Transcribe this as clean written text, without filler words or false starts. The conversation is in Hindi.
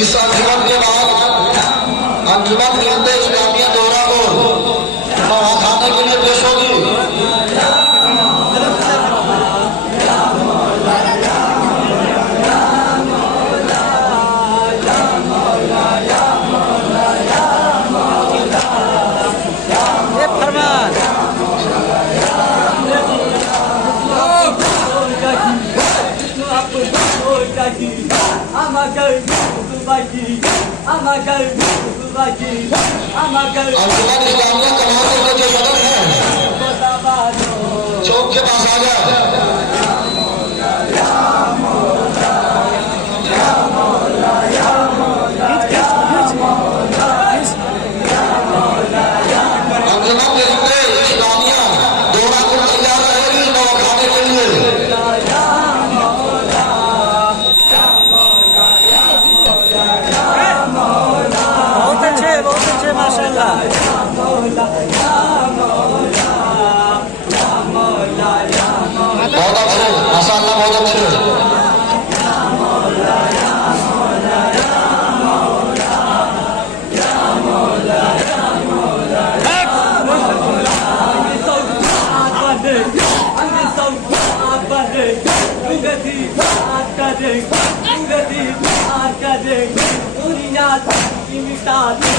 इस अंजुमन के बाद अंजुमन मिलते इस्लामिया दौरा को खाने के लिए पेश होगी। अंजुमन इस्लामिया कमाल का जो सदर है चौक के पास आ गया। बहुत अच्छे माशाअल्लाह, बहुत अच्छे। Dunia tak imita tu.